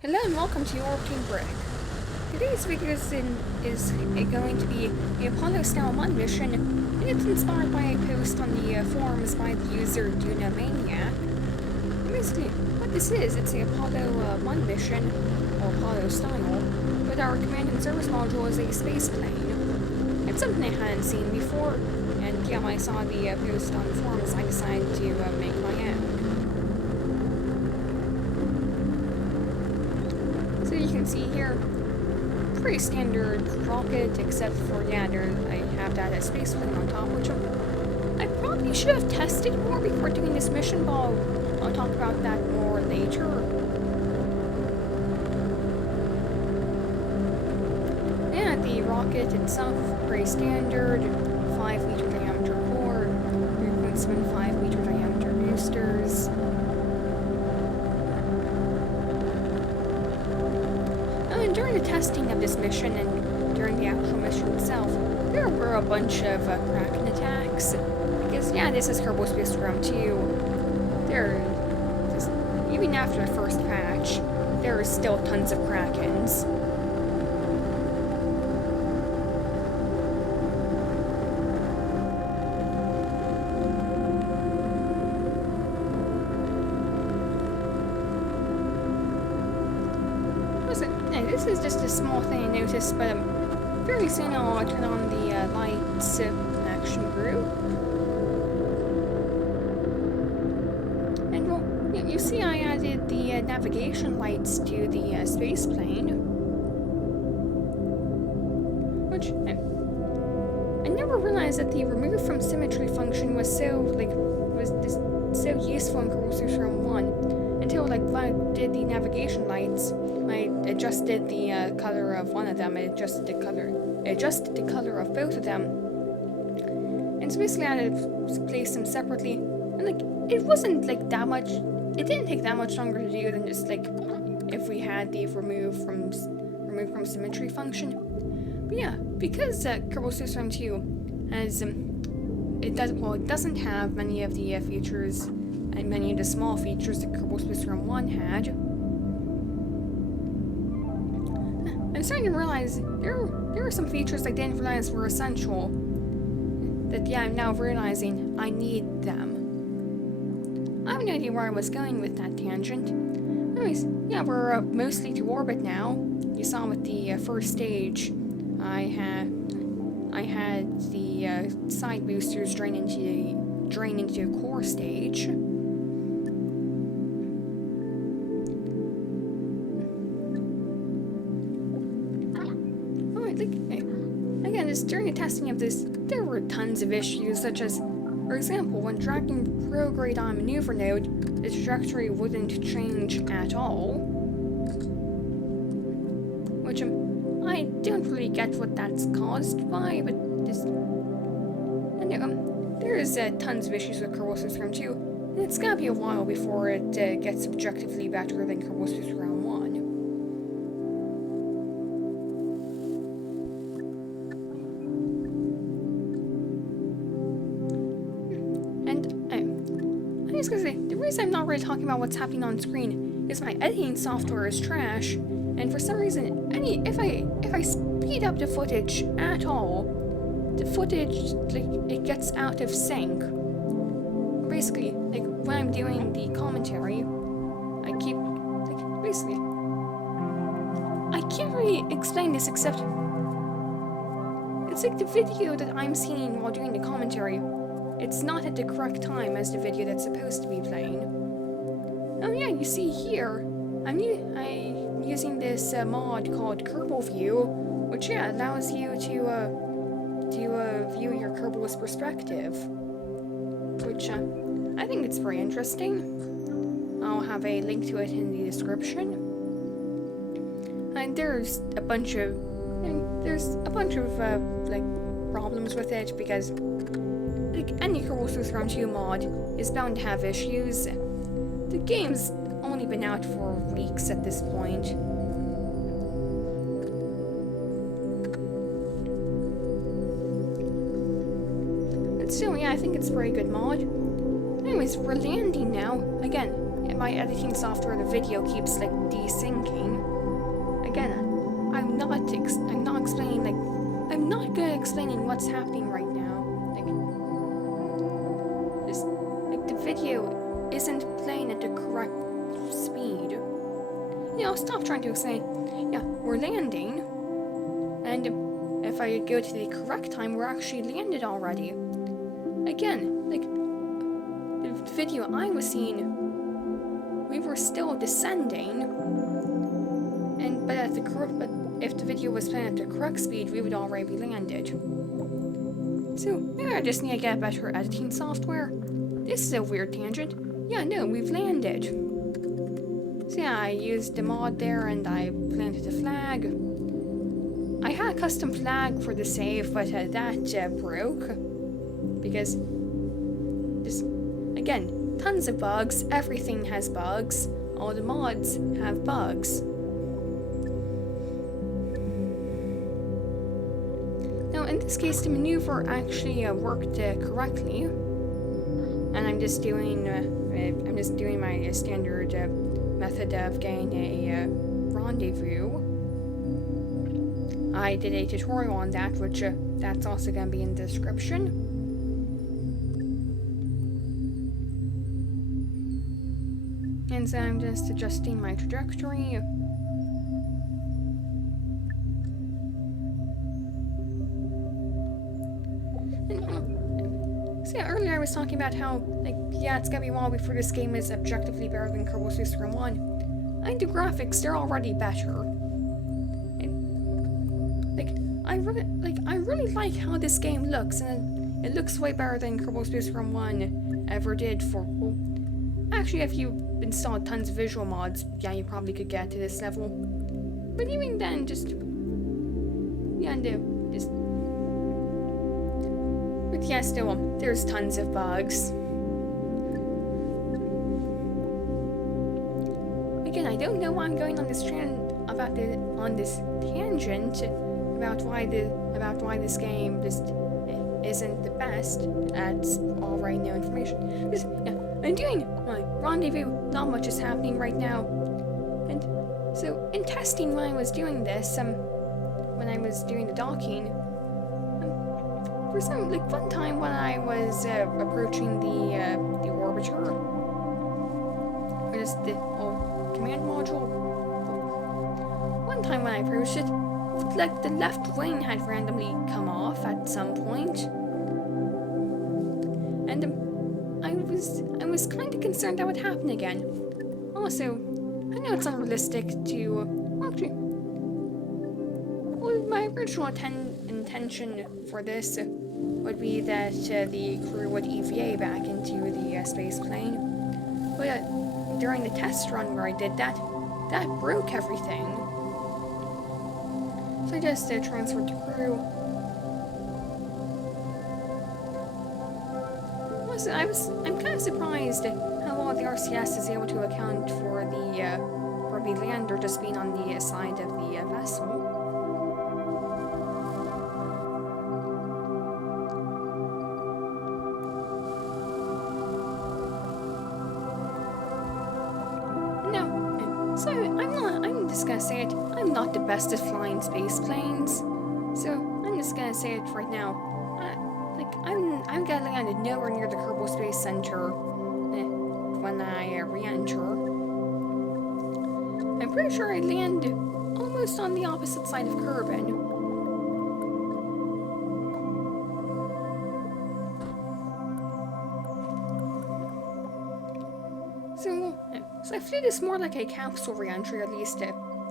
Hello and welcome to Orbiting Brick. Today's video is going to be the Apollo-Style Mun Mission, and it's inspired by a post on the forums by the user Dunamaniac. Basically, what this is, it's the Apollo Mun Mission, or Apollo-Style, but our command and service module is a Spaceplane. It's something I hadn't seen before, and yeah, when I saw the post on the forums, I decided to make my own. So you can see here, pretty standard rocket, except for, I have that Spaceplane on top, which I probably should have tested more before doing this mission, but I'll talk about that more later. Yeah, the rocket itself, pretty standard, 5-meter diameter core, replacement 5-meter diameter boosters. During the testing of this mission and during the actual mission itself, there were a bunch of Kraken attacks. Because, this is Kerbal Space Program 2. Even after the first patch, there are still tons of Krakens. This is just a small thing I noticed, but very soon I'll turn on the lights action group. And well, you see I added the navigation lights to the Spaceplane. Which, I never realized that the remove from symmetry function was so useful in Kerbal Space Program 1 until when I did the navigation lights. I adjusted the color of one of them. I adjusted the color of both of them. And so basically, I had to place them separately. And it wasn't that much. It didn't take that much longer to do than just if we had the remove from symmetry function. But yeah, because Kerbal Space Program 2 has it doesn't have many of the features and many of the small features that Kerbal Space Program 1 had. I'm starting to realize there are some features I didn't realize were essential that, I'm now realizing I need them. I have no idea where I was going with that tangent. Anyways, we're mostly to orbit now. You saw with the first stage, I had the side boosters drain into the core stage. Again, during the testing of this, there were tons of issues, such as, for example, when dragging prograde on a maneuver node, the trajectory wouldn't change at all. Which, I don't really get what that's caused by, but there's tons of issues with Kerbal Space Program 2, and it's gonna be a while before it gets objectively better than Kerbal Space Program 1. I was gonna say, the reason I'm not really talking about what's happening on screen is my editing software is trash, and for some reason, if I speed up the footage at all, the footage it gets out of sync. Basically, when I'm doing the commentary, I keep I can't really explain this except it's the video that I'm seeing while doing the commentary. It's not at the correct time as the video that's supposed to be playing. Oh yeah, you see here, I'm using this mod called Kerbal View, which allows you to view your Kerbal's perspective, which I think it's very interesting. I'll have a link to it in the description. And there's a bunch of problems with it because any Kerbal Space Program 2 mod is bound to have issues. The game's only been out for weeks at this point. But still, I think it's a very good mod. Anyways, we're landing now. Again, in my editing software, the video keeps desyncing. again, I'm not explaining, like, I'm not good at explaining what's happening right now. Like, just, like, the video isn't playing at the correct speed. You know, stop trying to explain. Yeah, we're landing, and if I go to the correct time, we're actually landed already. Again, like, the video I was seeing, we were still descending, but if the video was playing at the correct speed, we would already be landed. So maybe I just need to get better editing software. This is a weird tangent. Yeah, no, we've landed. So yeah, I used the mod there and I planted a flag. I had a custom flag for the save, but that broke. Because, just, again, tons of bugs. Everything has bugs. All the mods have bugs. Now, in this case, the maneuver actually worked correctly. And I'm just doing my standard method of getting a rendezvous. I did a tutorial on that, which that's also going to be in the description. And so I'm just adjusting my trajectory. So yeah, earlier I was talking about how, like, yeah, it's gonna be a while before this game is objectively better than Kerbal Space Program 1. I think the graphics, they're already better. I really like how this game looks, and it looks way better than Kerbal Space Program 1 ever did for, well, actually, if you installed tons of visual mods, yeah, you probably could get to this level. But even then, just, yeah, no, just, but yeah, still, there's tons of bugs. Again, I don't know why I'm going on this tangent about why this game just isn't the best at already known information. Just, yeah, I'm doing my rendezvous. Not much is happening right now, and so in testing when I was doing this, when I was doing the docking. For some, like, one time when I was approaching the orbiter, or just the command module, one time when I approached it, like, the left wing had randomly come off at some point, and I was kind of concerned that would happen again. Also, I know it's unrealistic to actually. Well, my original intention for this would be that the crew would EVA back into the space plane. But during the test run where I did that broke everything. So I just transferred to crew. Also, I'm kind of surprised how well the RCS is able to account for the lander just being on the side of the vessel. So I'm just gonna say it, I'm not the best at flying space planes, so I'm just gonna say it right now. I'm gonna land nowhere near the Kerbal Space Center when I re-enter. I'm pretty sure I land almost on the opposite side of Kerbin. So I flew this more like a capsule re-entry, at least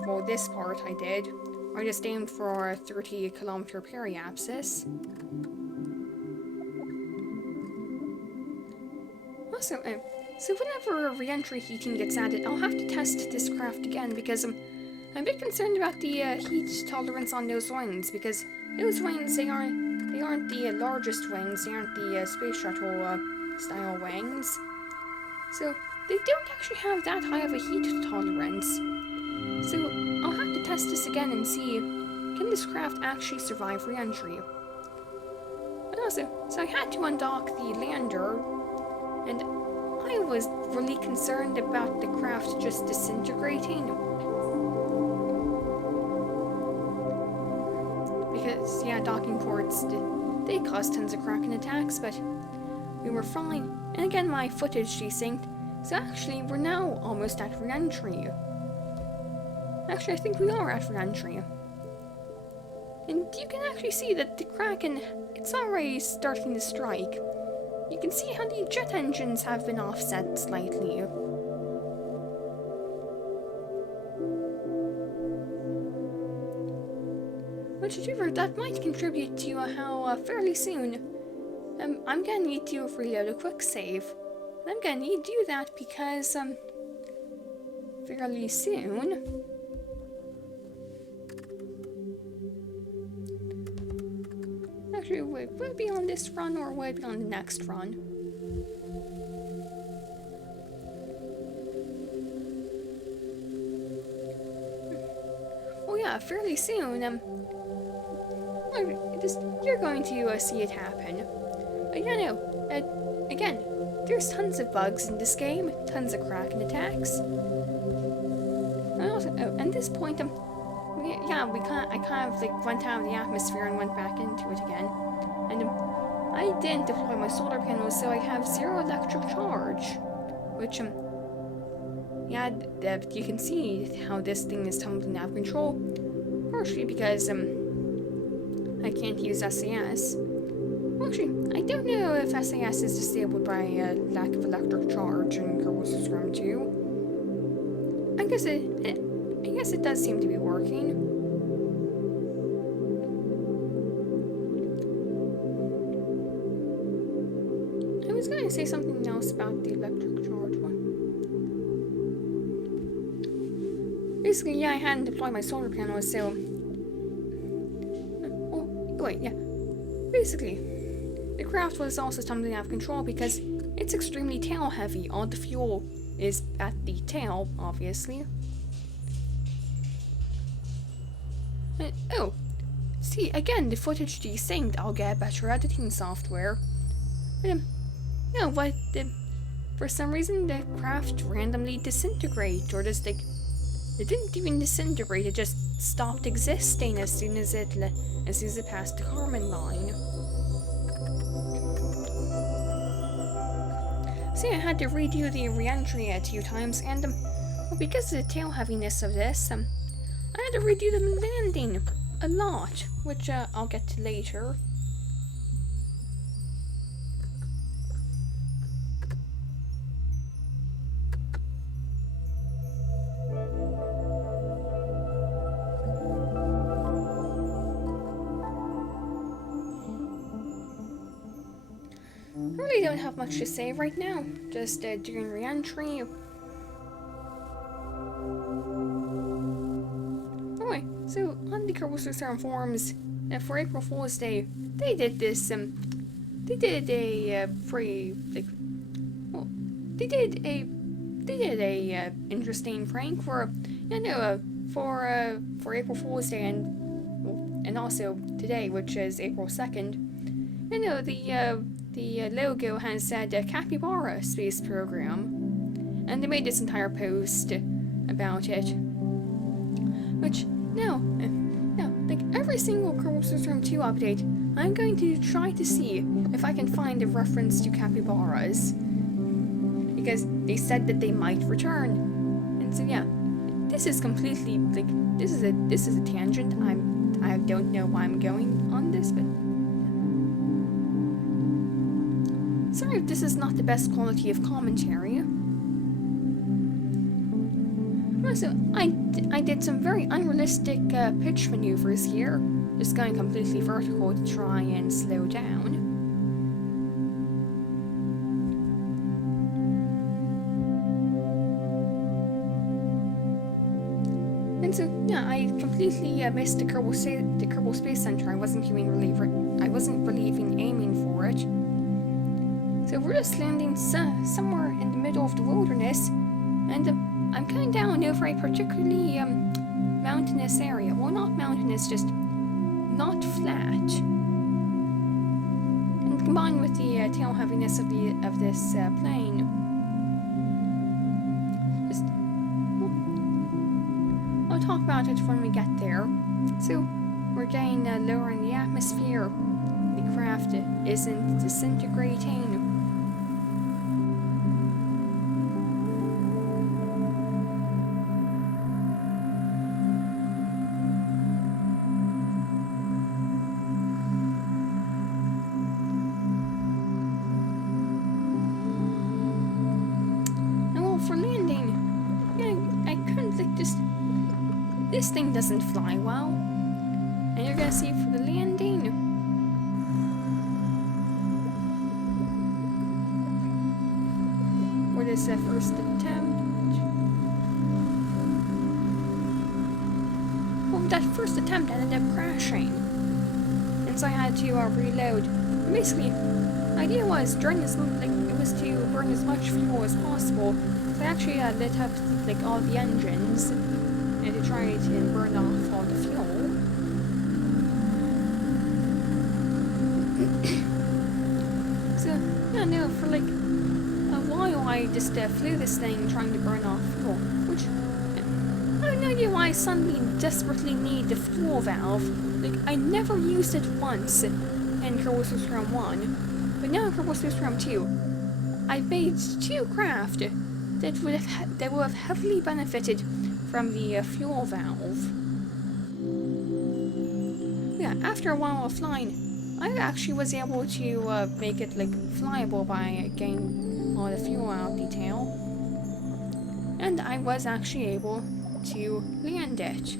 for this part I did. I just aimed for a 30-kilometer periapsis. Also, so whenever re-entry heating gets added, I'll have to test this craft again, because I'm a bit concerned about the heat tolerance on those wings, because those wings, they aren't the largest wings, they aren't the space shuttle style wings. So they don't actually have that high of a heat tolerance. So I'll have to test this again and see, can this craft actually survive re-entry? But also, so I had to undock the lander, and I was really concerned about the craft just disintegrating. yeah, docking ports, they caused tons of cracking attacks, but we were fine. And again, my footage desynced, so actually we're now almost at re-entry. Actually, I think we are at re-entry. And you can actually see that the Kraken, it's already starting to strike. You can see how the jet engines have been offset slightly. Which, however, that might contribute to how fairly soon I'm gonna need to reload a quick save. And I'm gonna need to do that because fairly soon. Actually, wait, will it be on this run or will it be on the next run? Oh yeah, fairly soon. You're going to see it happen. Yeah, no. Again, there's tons of bugs in this game, tons of Kraken attacks. And also, at this point, I kind of like went out of the atmosphere and went back into it again. And I didn't deploy my solar panels, so I have 0 electric charge. Which, yeah, you can see how this thing is tumbling out of control. Partially because, I can't use SAS. Well, actually, I don't know if SAS is disabled by lack of electric charge in Kerbal Space Program 2. I guess it does seem to be working. I was going to say something else about the electric charge one. Basically, yeah, I hadn't deployed my solar panels, so... Wait, yeah. Basically, the craft was also tumbling out of control because it's extremely tail heavy. All the fuel is at the tail, obviously. Oh, see, again, the footage desynced. I'll get better editing software. But, no, but for some reason the craft randomly disintegrate, or just like, it didn't even disintegrate. It just stopped existing as soon as it passed the Kármán line. See, I had to redo the re-entry a few times, and well, because of the tail heaviness of this, I had to redo the landing a lot, which I'll get to later. I really don't have much to say right now, just doing re-entry. Alright, so on the Kerbal Space Program forums, for April Fool's Day, they did this, they did a interesting prank for, for April Fool's Day and also today, which is April 2nd. The logo has said Capybara Space Program, and they made this entire post about it. Which, now, like every single Kerbal Space Program 2 update, I'm going to try to see if I can find a reference to capybaras. Because they said that they might return. And so yeah, this is completely, like, this is a tangent. I don't know why I'm going on this, but... Sorry if this is not the best quality of commentary. Also, I did some very unrealistic pitch maneuvers here, just going completely vertical to try and slow down. And so, yeah, I completely missed the Kerbal Space Center. I wasn't relieving aiming for it. So we're just landing somewhere in the middle of the wilderness, and I'm coming down over a particularly mountainous area. Well, not mountainous, just not flat. And combined with the tail heaviness of this plane, I'll talk about it when we get there. So we're getting lower in the atmosphere. The craft isn't disintegrating. For landing, yeah, I couldn't like this thing doesn't fly well, and you're gonna see for the landing. What is the first attempt? Well, that first attempt ended up crashing, and so I had to reload. And basically, the idea was during this like it was to burn as much fuel as possible. So I actually lit up like all the engines and to try to burn off all the fuel. So yeah, no, for like a while I just flew this thing trying to burn off fuel, which I have no idea why I suddenly desperately need the fuel valve. Like I never used it once in Kerbal Space Program 1, but now in Kerbal Space Program 2, I made 2 craft that would have heavily benefited from the fuel valve. Yeah, after a while of flying, I actually was able to make it like flyable by getting all the fuel out of the tail, and I was actually able to land it.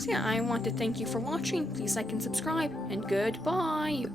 So yeah, I want to thank you for watching. Please like and subscribe, and goodbye.